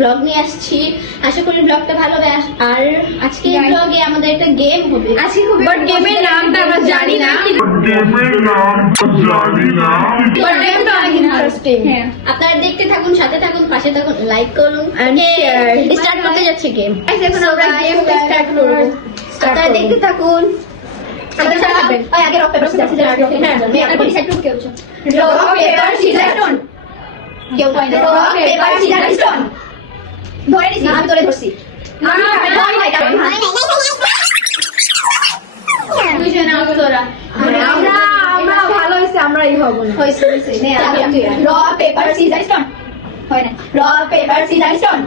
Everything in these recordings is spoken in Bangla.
ব্লগ নিয়ে আসছি, আশা করি ব্লগটা ভালো হবে। আর আজকে ব্লগে আমাদের একটা গেম হবে। আজকে খুব বাট গেমের নামটা আমরা জানি না, বাট গেমটা অনেক ইন্টারেস্টিং। হ্যাঁ, আপনারা দেখতে থাকুন, সাথে থাকুন, পাশে থাকুন, লাইক করুন। স্টার্ট করতে যাচ্ছে গেম। এখন আমরা গেমটা স্টার্ট করব। আপনারা দেখতে থাকুন। আগে রক পেপার সিজার স্টোন। কেউ কয় না রক পেপার সিজার স্টোন। ধরে নিছি, আমি ধরে ধরছি। আমরা ভালো হয়েছে, আমরাই হব না। রক পেপার সিজার স্টোন হয় না, rock paper scissor stone.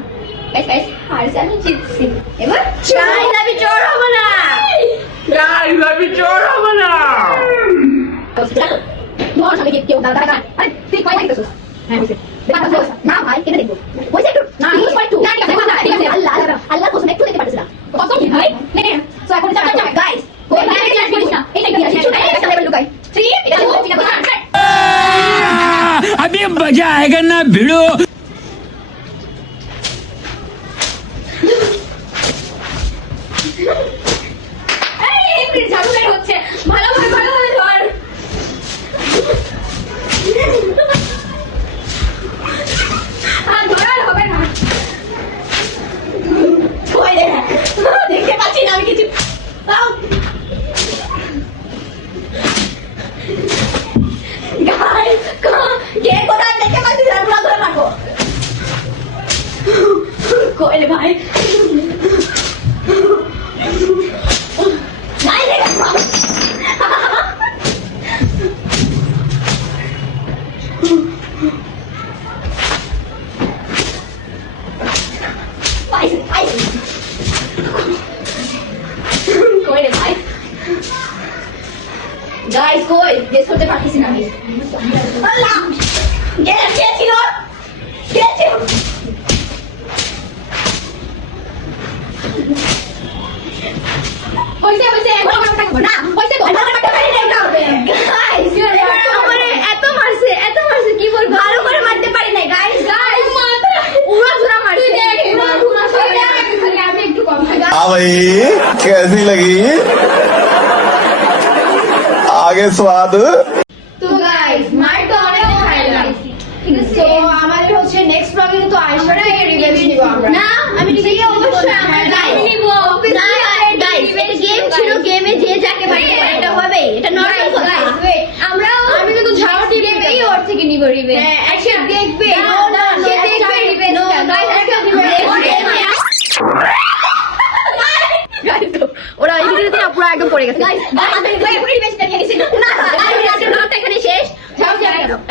Guys হারছি, আমি জিতছি। এবার গাইস আমি চোর হব না। Guys, আমি চোর হব না। ধর সবাই কেউ দাদা দাদা। আরে তুই কয় দেখতেছিস? হ্যাঁ বুঝছি। দেখা যাচ্ছে না ভাই, কেন দেখবো? ওই একটু না ইউজ করে একটু। না ঠিক আছে আল্লাহ আল্লাহ কোসম একটু দেখতে পারছিস না। কত কি ভাই? নে সো এখন চাপ গাইস। ওই ভাই ক্লাস করিস না। এটা কি আছে? এটা লেভেল লুকাই। 3 এটা হলো চিনা কথা। अभी मजा आएगा ना भिड़ो। এই প্লিজ ঝাড়ু বের হচ্ছে। ভালোভাবে ধর। আর ধরার হবে না। ওই দেখতে পাচ্ছি না আমি কিছু। গাইস কে কোথায় দেখতে পাচ্ছি না, পুরো ধরে মারবো। কই রে ভাই? নাই রে কই রে ভাই? গাইস কই গেস করতে পারতেছি না আমি। আল্লাহ কে ছিল? হইছে এখন আমার টাকা না হইছে তো আমার টাকা পারি না হবে। গাইস আমারে এত মারছে কি বলবো, ভালো করে মারতে পারি না। গাইস পুরো জোড়া মারছে, পুরো জোড়া খালি আমি একটু কম। हाँ भाई कैसी लगी आगे स्वाद। তো গাইস মার তো অনেক খাইলাম, ঠিক আছে। তো আমাদের হচ্ছে নেক্সট ব্লগে তো আয়শার থেকে রিভেঞ্জ নিব আমরা। না আমি ঠিক অবশ্যই আমরা গাইস নিব না। গাইস এটা গেম ছিল, গেমে যে যাকে মারতে পারে এটা হবে, এটা নরমাল কথা। আমি কিন্তু ঝাড়ু টিপেই ওর থেকে নিব রিভেঞ্জ। আচ্ছা দেখবে, সে দেখবে রিভেঞ্জটা। গাইস একটা ওরা এই ভিডিওতে না পুরো একদম পড়ে গেছে। গাইস রিভেঞ্জটা নিয়ে নিছি। না আজকের ব্লগটা এখানে শেষ।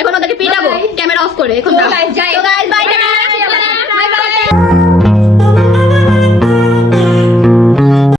এখন ওদেরকে পিটাবো ক্যামেরা অফ করে। এখন যাই